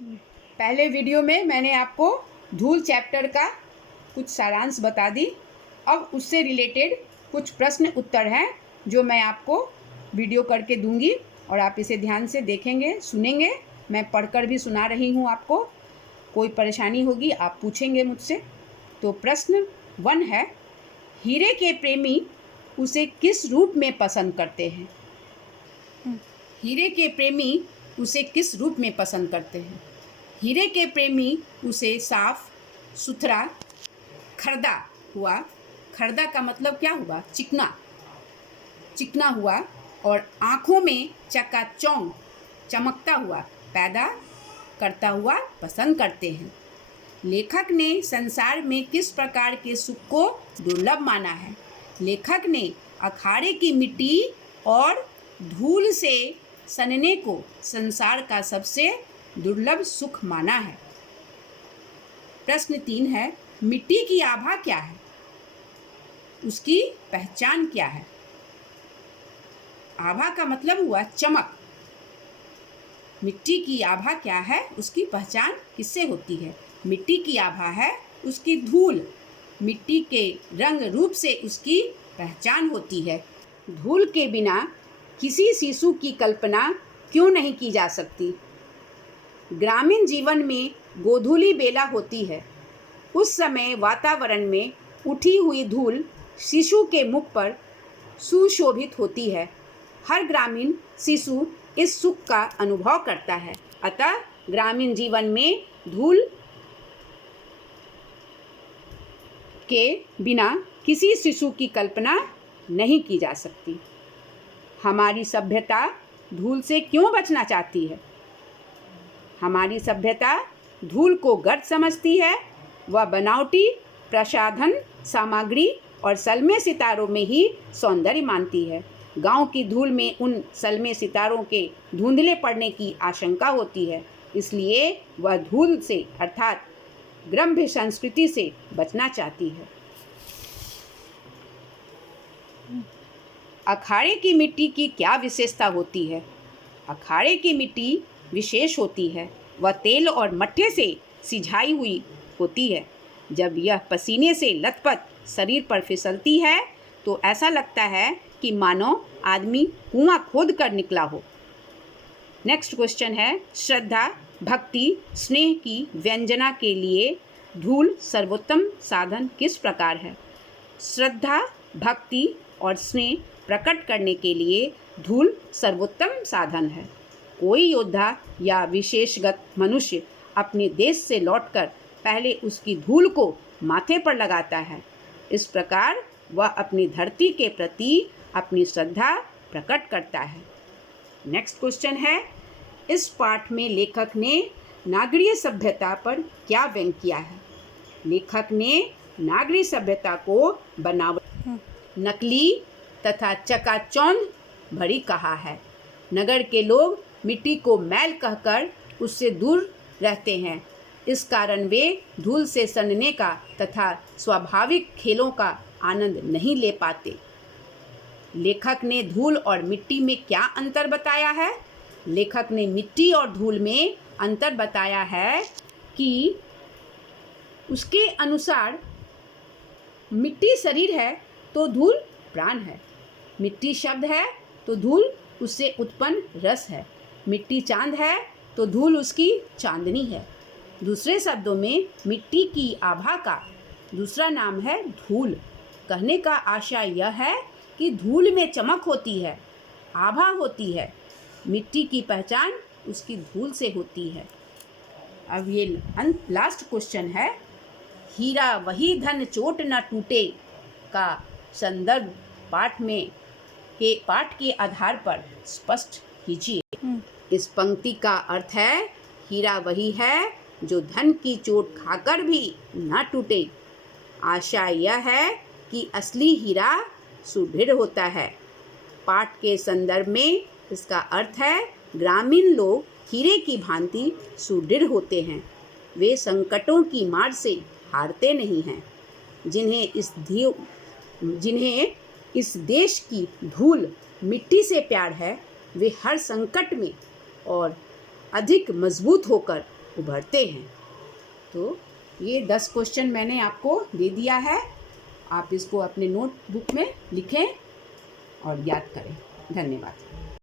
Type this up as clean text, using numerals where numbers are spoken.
पहले वीडियो में मैंने आपको धूल चैप्टर का कुछ सारांश बता दी। अब उससे रिलेटेड कुछ प्रश्न उत्तर हैं जो मैं आपको वीडियो करके दूंगी और आप इसे ध्यान से देखेंगे, सुनेंगे। मैं पढ़कर भी सुना रही हूँ आपको। कोई परेशानी होगी आप पूछेंगे मुझसे। तो प्रश्न 1 है, हीरे के प्रेमी उसे किस रूप में पसंद करते हैं? हीरे के प्रेमी उसे किस रूप में पसंद करते हैं? हीरे के प्रेमी उसे साफ सुथरा, खरदा हुआ, खरदा का मतलब क्या हुआ? चिकना, चिकना हुआ और आँखों में चकाचौंध, चमकता हुआ पैदा करता हुआ पसंद करते हैं। लेखक ने संसार में किस प्रकार के सुख को दुर्लभ माना है? लेखक ने अखाड़े की मिट्टी और धूल से सनने को संसार का सबसे दुर्लभ सुख माना है। प्रश्न 3 है, मिट्टी की आभा क्या है? उसकी पहचान क्या है? आभा का मतलब हुआ चमक। मिट्टी की आभा क्या है? उसकी पहचान किससे होती है? मिट्टी की आभा है उसकी धूल। मिट्टी के रंग रूप से उसकी पहचान होती है। धूल के बिना किसी शिशु की कल्पना क्यों नहीं की जा सकती? ग्रामीण जीवन में गोधूली बेला होती है। उस समय वातावरण में उठी हुई धूल शिशु के मुख पर सुशोभित होती है। हर ग्रामीण शिशु इस सुख का अनुभव करता है। अतः ग्रामीण जीवन में धूल के बिना किसी शिशु की कल्पना नहीं की जा सकती। हमारी सभ्यता धूल से क्यों बचना चाहती है? हमारी सभ्यता धूल को गर्द समझती है। वह बनावटी प्रसाधन सामग्री और सलमे सितारों में ही सौंदर्य मानती है। गांव की धूल में उन सलमे सितारों के धुंधले पड़ने की आशंका होती है, इसलिए वह धूल से अर्थात ग्रंथ संस्कृति से बचना चाहती है। अखाड़े की मिट्टी की क्या विशेषता होती है? अखाड़े की मिट्टी विशेष होती है। वह तेल और मट्ठे से सिंचाई हुई होती है। जब यह पसीने से लथपथ शरीर पर फिसलती है तो ऐसा लगता है कि मानो आदमी कुआं खोद कर निकला हो। नेक्स्ट क्वेश्चन है, श्रद्धा, भक्ति, स्नेह की व्यंजना के लिए धूल सर्वोत्तम साधन किस प्रकार है? श्रद्धा, भक्ति और स्नेह प्रकट करने के लिए धूल सर्वोत्तम साधन है। कोई योद्धा या विशेषगत मनुष्य अपने देश से लौटकर पहले उसकी धूल को माथे पर लगाता है। इस प्रकार वह अपनी धरती के प्रति अपनी श्रद्धा प्रकट करता है। नेक्स्ट क्वेश्चन है, इस पाठ में लेखक ने नागरीय सभ्यता पर क्या व्यंग किया है? लेखक ने नागरीय सभ्यता को बनावटी, नकली तथा चकाचौंध भरी कहा है। नगर के लोग मिट्टी को मैल कहकर उससे दूर रहते हैं। इस कारण वे धूल से सनने का तथा स्वाभाविक खेलों का आनंद नहीं ले पाते। लेखक ने धूल और मिट्टी में क्या अंतर बताया है? लेखक ने मिट्टी और धूल में अंतर बताया है कि उसके अनुसार मिट्टी शरीर है तो धूल प्राण है। मिट्टी शब्द है तो धूल उससे उत्पन्न रस है। मिट्टी चांद है तो धूल उसकी चांदनी है। दूसरे शब्दों में मिट्टी की आभा का दूसरा नाम है धूल। कहने का आशय यह है कि धूल में चमक होती है, आभा होती है। मिट्टी की पहचान उसकी धूल से होती है। अब ये लास्ट क्वेश्चन है, हीरा वही धन चोट न टूटे का संदर्भ पाठ के आधार पर स्पष्ट कीजिए। इस पंक्ति का अर्थ है, हीरा वही है जो धन की चोट खाकर भी न टूटे। आशा यह है कि असली हीरा सुदृढ़ होता है। पाठ के संदर्भ में इसका अर्थ है, ग्रामीण लोग हीरे की भांति सुदृढ़ होते हैं। वे संकटों की मार से हारते नहीं हैं। जिन्हें इस देश की धूल मिट्टी से प्यार है, वे हर संकट में और अधिक मजबूत होकर उभरते हैं। तो ये 10 क्वेश्चन मैंने आपको दे दिया है, आप इसको अपने नोटबुक में लिखें और याद करें। धन्यवाद।